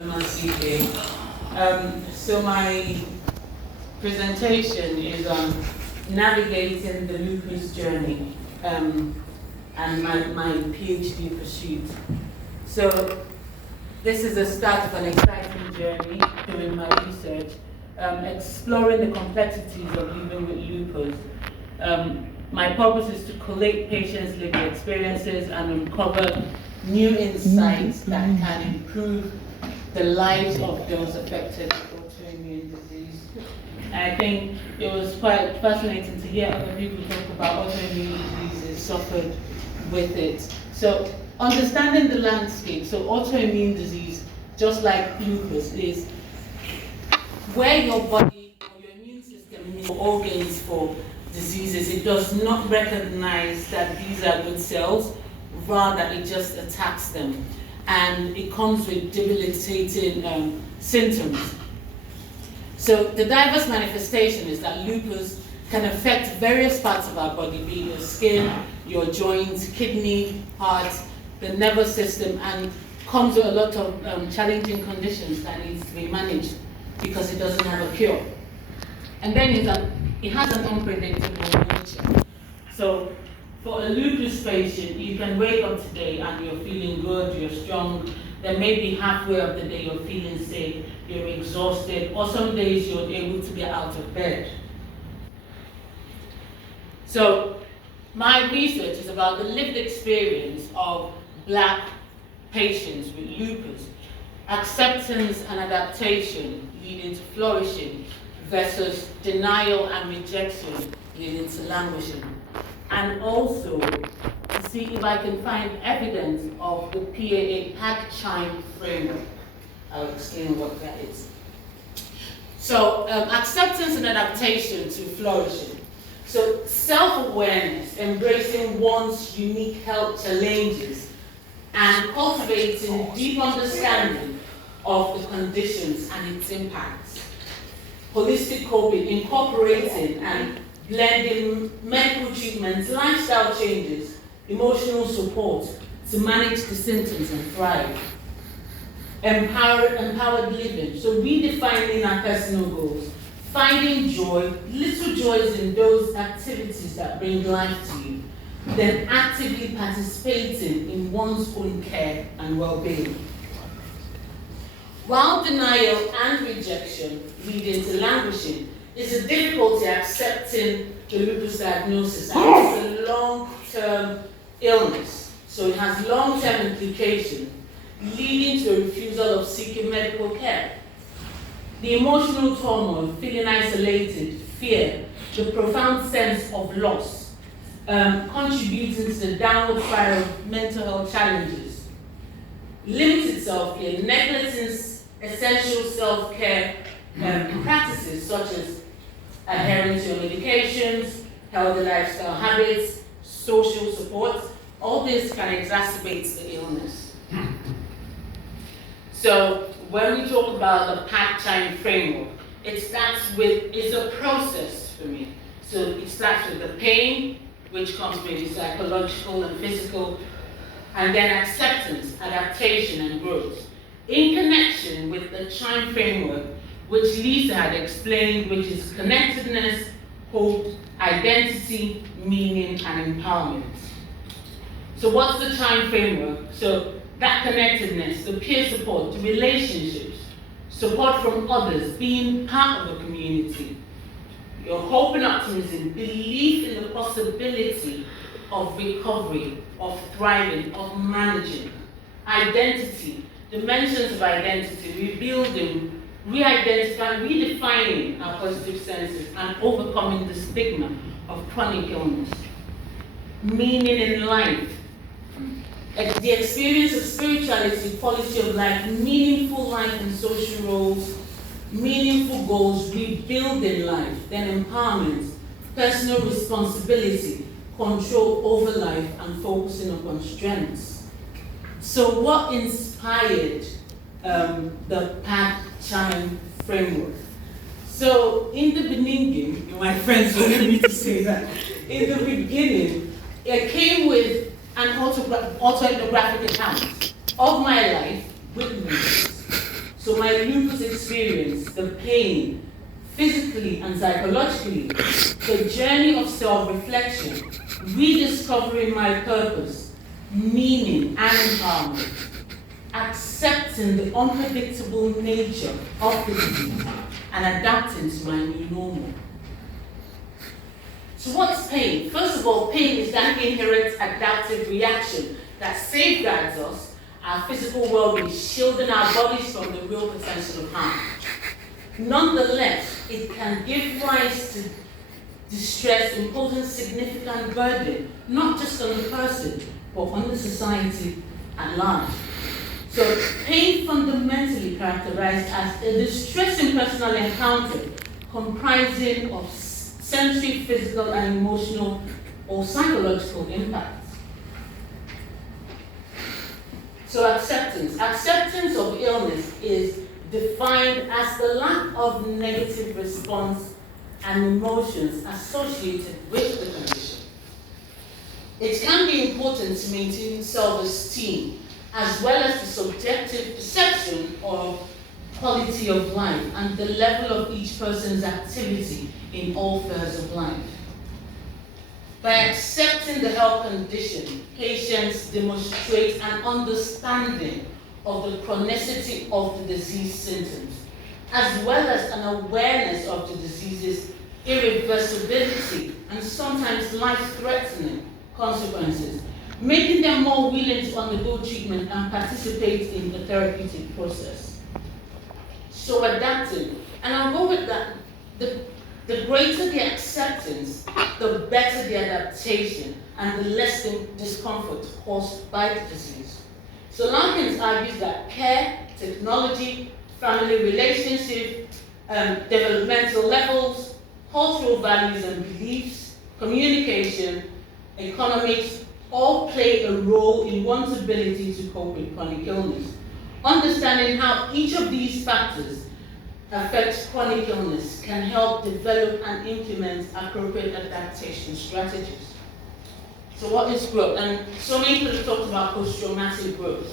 So my presentation is on navigating the lupus journey and my PhD pursuit. So this is the start of an exciting journey doing my research, exploring the complexities of living with lupus. My purpose is to collate patients' lived experiences and uncover new insights that can improve the lives of those affected with autoimmune disease. And I think it was quite fascinating to hear other people talk about autoimmune diseases suffered with it. So understanding the landscape, so autoimmune disease, just like lupus, is where your body or your immune system needs organs for diseases. It does not recognize that these are good cells, rather it just attacks them. And it comes with debilitating symptoms. So the diverse manifestation is that lupus can affect various parts of our body, be it your skin, your joints, kidney, heart, the nervous system, and comes with a lot of challenging conditions that needs to be managed because it doesn't have a cure. And then it has an unpredictable nature. So for a lupus patient, you can wake up today and you're feeling good, you're strong. Then maybe halfway of the day you're feeling sick, you're exhausted, or some days you're able to get out of bed. So my research is about the lived experience of Black patients with lupus, acceptance and adaptation leading to flourishing versus denial and rejection leading to languishing. And also to see if I can find evidence of the PAG-CHIME framework. I'll explain what that is. So acceptance and adaptation to flourishing. So self-awareness, embracing one's unique health challenges and cultivating deep understanding of the conditions and its impacts. Holistic coping, incorporating and blending medical treatments, lifestyle changes, emotional support to manage the symptoms and thrive. Empowered living, so redefining our personal goals, finding joy, little joys in those activities that bring life to you, then actively participating in one's own care and well-being. While denial and rejection lead into languishing, is a difficulty accepting the lupus diagnosis, and it's a long-term illness. So it has long-term implications, leading to a refusal of seeking medical care. The emotional turmoil, feeling isolated, fear, the profound sense of loss, contributing to the downward spiral of mental health challenges. Limited self-care, neglecting essential self-care practices such as adherence to your medications, healthy lifestyle habits, social support, all this can exacerbate the illness. So when we talk about the PAG-CHIME framework, it's a process for me. So it starts with the pain, which comes maybe psychological and physical, and then acceptance, adaptation, and growth. In connection with the CHIME framework, which Lisa had explained, which is connectedness, hope, identity, meaning, and empowerment. So what's the CHIME framework? So that connectedness, the peer support, the relationships, support from others, being part of a community, your hope and optimism, belief in the possibility of recovery, of thriving, of managing, identity, dimensions of identity, rebuilding, re-identifying, redefining our positive senses, and overcoming the stigma of chronic illness. Meaning in life, the experience of spirituality, quality of life, meaningful life and social roles, meaningful goals, rebuilding life, then empowerment, personal responsibility, control over life, and focusing upon strengths. So what inspired the PAG-CHIME framework? So in the beginning, my friends wanted me to say that, in the beginning, it came with an autoethnographic account of my life with lupus. my lupus experience, the pain, physically and psychologically, the journey of self-reflection, rediscovering my purpose, meaning and empowerment, accepting the unpredictable nature of the disease, and adapting to my new normal. So what's pain? First of all, pain is that inherent adaptive reaction that safeguards us, our physical well-being, shielding our bodies from the real potential of harm. Nonetheless, it can give rise to distress, imposing significant burden, not just on the person, but on the society at large. So pain fundamentally characterized as a distressing personal encounter comprising of sensory, physical, and emotional or psychological impacts. So acceptance. Acceptance of illness is defined as the lack of negative response and emotions associated with the condition. It can be important to maintain self-esteem as well as the subjective perception of quality of life and the level of each person's activity in all spheres of life. By accepting the health condition, patients demonstrate an understanding of the chronicity of the disease symptoms, as well as an awareness of the disease's irreversibility and sometimes life-threatening consequences, making them more willing to undergo treatment and participate in the therapeutic process. So adapting, and I'll go with that, the greater the acceptance, the better the adaptation, and the less the discomfort caused by the disease. So Larkins argues that care, technology, family relationship, developmental levels, cultural values and beliefs, communication, economics, all play a role in one's ability to cope with chronic illness. Understanding how each of these factors affects chronic illness can help develop and implement appropriate adaptation strategies. So what is growth? And so many people have talked about post-traumatic growth.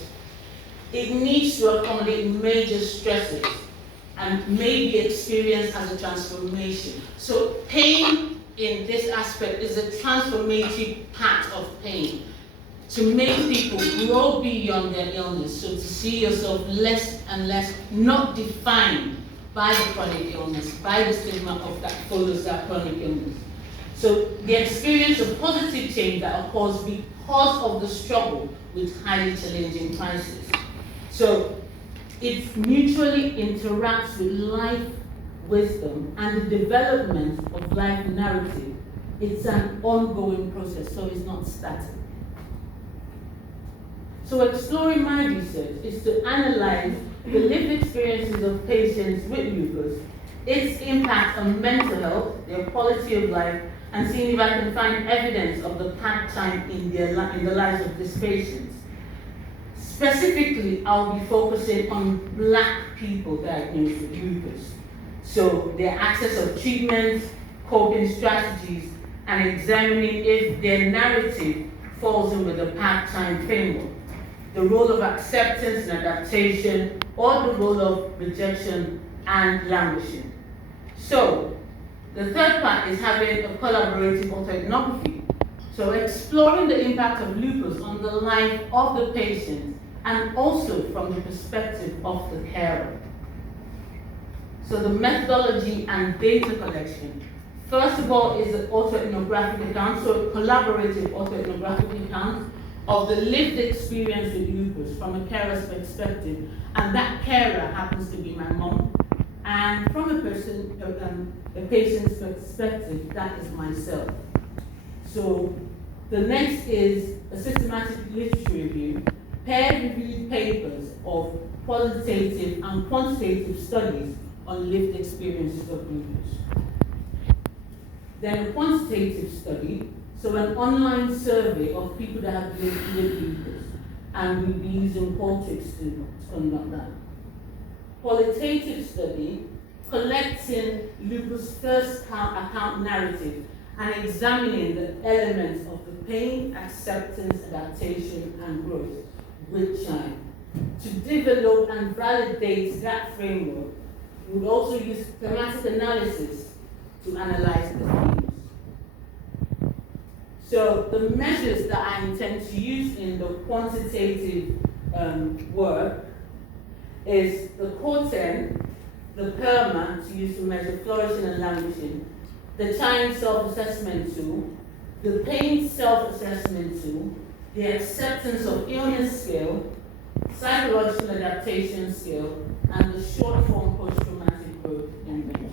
It needs to accommodate major stresses and may be experienced as a transformation. So pain in this aspect is a transformative part of pain to make people grow beyond their illness, so to see yourself less and less not defined by the chronic illness, by the stigma of that follows that chronic illness. So the experience of positive change that occurs because of the struggle with highly challenging crises. So it mutually interacts with life wisdom and the development of life narrative. It's an ongoing process, so it's not static. So exploring my research is to analyze the lived experiences of patients with lupus, its impact on mental health, their quality of life, and seeing if I can find evidence of the past time in the lives of these patients. Specifically, I'll be focusing on Black people diagnosed with lupus. So their access of treatment, coping strategies, and examining if their narrative falls in with the part-time framework, the role of acceptance and adaptation, or the role of rejection and languishing. So the third part is having a collaborative autoethnography. So exploring the impact of lupus on the life of the patient and also from the perspective of the carer. So the methodology and data collection. First of all is an autoethnographic account, so a collaborative autoethnographic account of the lived experience with lupus from a carer's perspective, and that carer happens to be my mom. And from a patient's perspective, that is myself. So the next is a systematic literature review, peer-reviewed papers of qualitative and quantitative studies on lived experiences of lupus. Then a quantitative study, so an online survey of people that have lived with lupus, and we'll be using Qualtrics to conduct that. Qualitative study, collecting lupus first account narrative and examining the elements of the pain, acceptance, adaptation, and growth with time. To develop and validate that framework, we would also use thematic analysis to analyze the themes. So the measures that I intend to use in the quantitative work is the core 10, the PERMA, to use to measure flourishing and languishing, the Time Self-Assessment Tool, the Pain Self-Assessment Tool, the Acceptance of Illness Scale, Psychological Adaptation Scale, and the Short Form Post-Traumatic Growth Index.